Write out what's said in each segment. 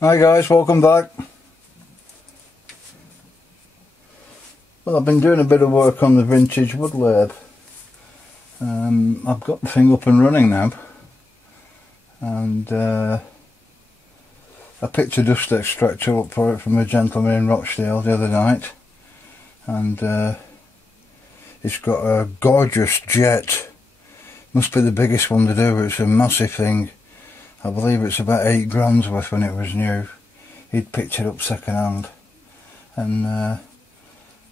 Hi guys, welcome back. Well, I've been doing a bit of work on the vintage wood lathe. I've got the thing up and running now, and I picked a dust extractor up for it from a gentleman in Rochdale the other night, and it's got a gorgeous jet. Must be the biggest one to do. It's a massive thing. I believe it's about 8 grand's worth when it was new. He'd picked it up second hand, and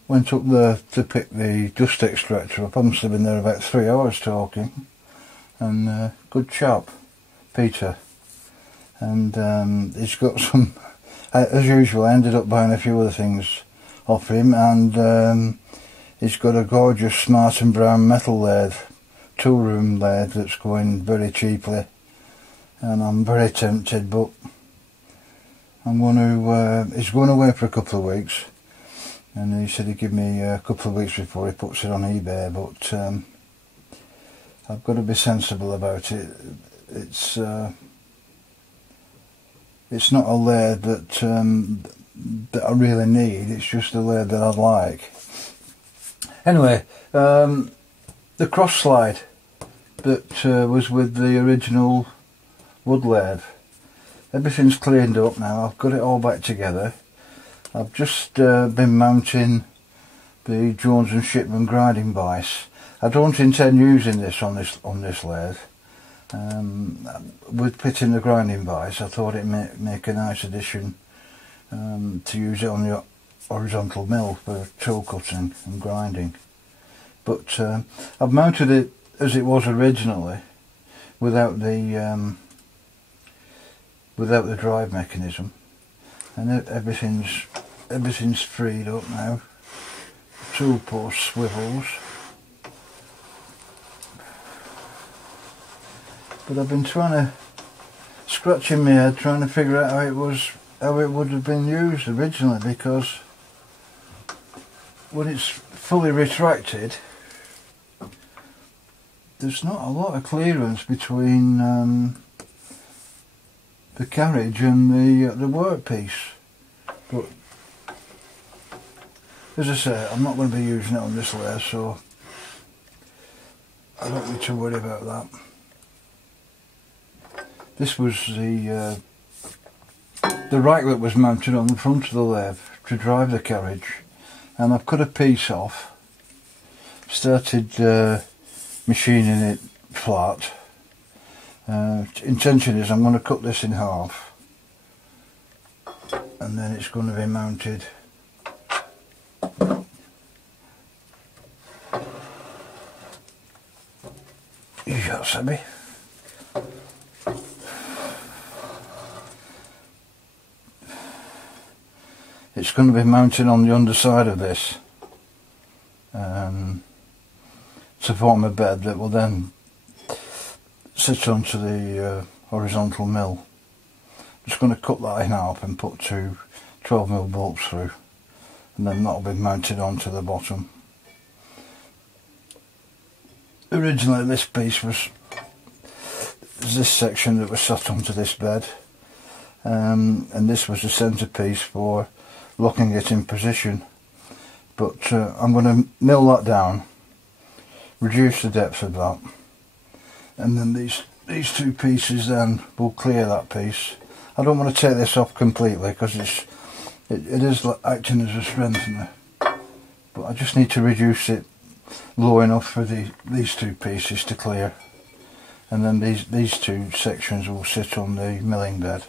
went up there to pick the dust extractor up. I must have been there about 3 hours talking, and good chap, Peter. And he's got some, as usual, I ended up buying a few other things off him, and he's got a gorgeous Smart and Brown metal lathe, 2-room lathe that's going very cheaply. And I'm very tempted, but I'm going to, he's going away for a couple of weeks, and he said he'd give me a couple of weeks before he puts it on eBay, but I've got to be sensible about it. It's not a lathe that I really need, it's just a lathe that I'd like. Anyway, the cross slide that was with the original wood lathe, everything's cleaned up now. I've got it all back together. I've just been mounting the Jones Shipman grinding vise. I don't intend using this on this lathe. With fitting the grinding vise, I thought it'd make a nice addition to use it on the horizontal mill for tool cutting and grinding. But I've mounted it as it was originally, without the drive mechanism, and everything's freed up now. Tool post swivels, but I've been scratching my head trying to figure out how it would have been used originally, because when it's fully retracted, there's not a lot of clearance between the carriage and the workpiece. But as I say, I'm not going to be using it on this lathe, so I don't need to worry about that. This was the rack that was mounted on the front of the lathe to drive the carriage, and I've cut a piece off, started machining it flat. Intention is I'm going to cut this in half, and then it's going to be mounted Sabby. It's going to be mounted on the underside of this to form a bed that will then sit onto the horizontal mill. I'm just going to cut that in half and put 2 12mm bolts through, and then that'll be mounted onto the bottom. Originally this piece was this section that was sat onto this bed, and this was the centrepiece for locking it in position, but I'm going to mill that down, reduce the depth of that, and then these 2 pieces then will clear that piece. I don't want to take this off completely because it is acting as a strengthener, but I just need to reduce it low enough for these 2 pieces to clear, and then these 2 sections will sit on the milling bed.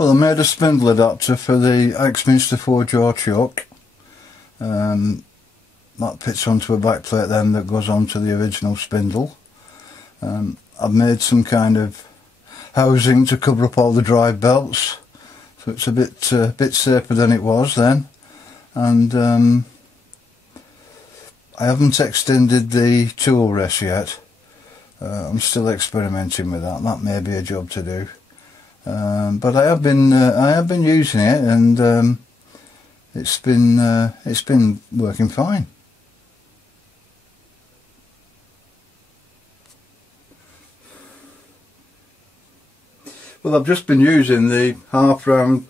Well, I made a spindle adapter for the Axminster 4-jaw chuck. That fits onto a back plate then that goes onto the original spindle. I've made some kind of housing to cover up all the drive belts, so it's a bit safer than it was then. And I haven't extended the tool rest yet. I'm still experimenting with that. That may be a job to do. but I have been using it, and it's been working fine. Well, I've just been using the half round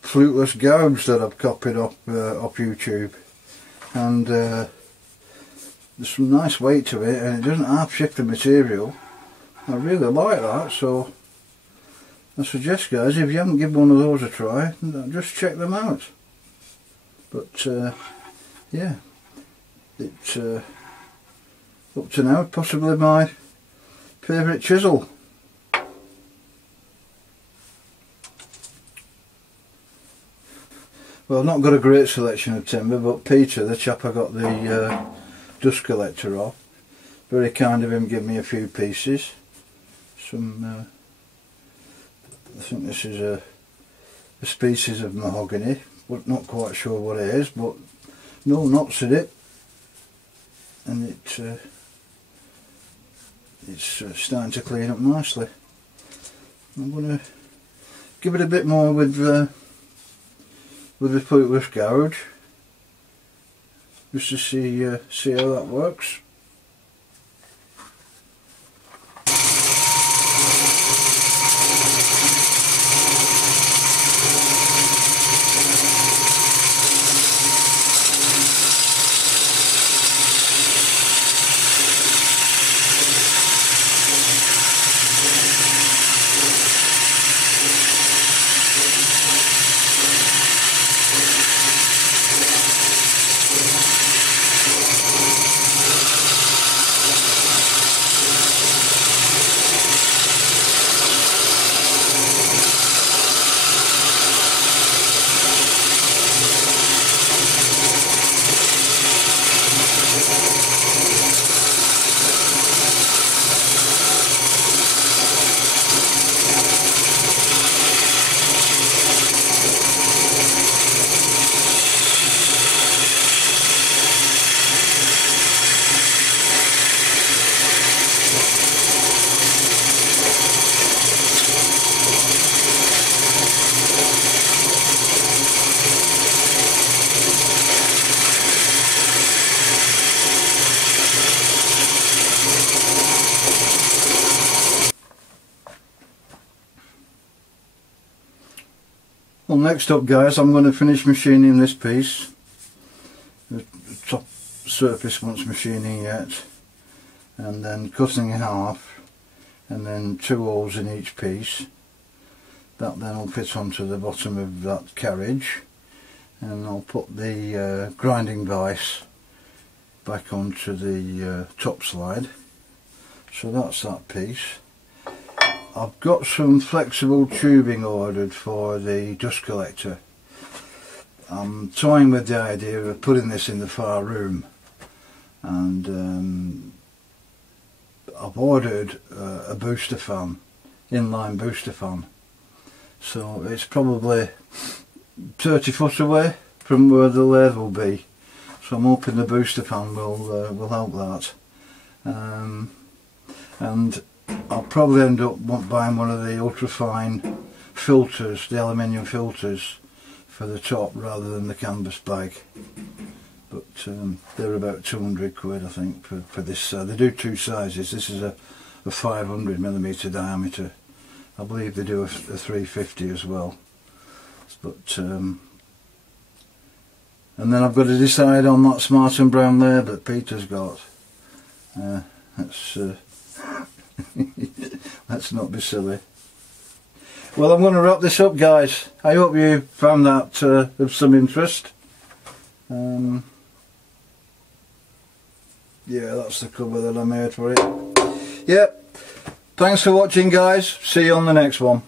fluteless gouge that I've copied off YouTube, and there's some nice weight to it, and it doesn't half shift the material. I really like that, so I suggest, guys, if you haven't given one of those a try, just check them out. But yeah, it's up to now possibly my favourite chisel. Well, I've not got a great selection of timber, but Peter, the chap I got the dust collector off, very kind of him, gave me a few pieces. Some, I think this is a species of mahogany, but not quite sure what it is, but no knots in it, and it's starting to clean up nicely. I'm going to give it a bit more with the fluteless gouge, just to see how that works. Well, next up, guys, I'm going to finish machining this piece. The top surface wants machining yet, and then cutting in half, and then 2 holes in each piece. That then will fit onto the bottom of that carriage, and I'll put the grinding vise back onto the top slide. So that's that piece. I've got some flexible tubing ordered for the dust collector. I'm toying with the idea of putting this in the far room, and I've ordered a booster fan, inline booster fan, so it's probably 30 foot away from where the lathe will be, so I'm hoping the booster fan will help that. And I'll probably end up buying one of the ultra-fine filters, the aluminium filters for the top, rather than the canvas bag. But they're about 200 quid, I think, for this. They do 2 sizes. This is a 500mm diameter. I believe they do a 350 as well. But and then I've got to decide on that Smart and Brown lathe that Peter's got. Let's not be silly. Well, I'm going to wrap this up, guys. I hope you found that of some interest. Yeah, that's the cover that I made for it. Yep. Thanks for watching, guys. See you on the next one.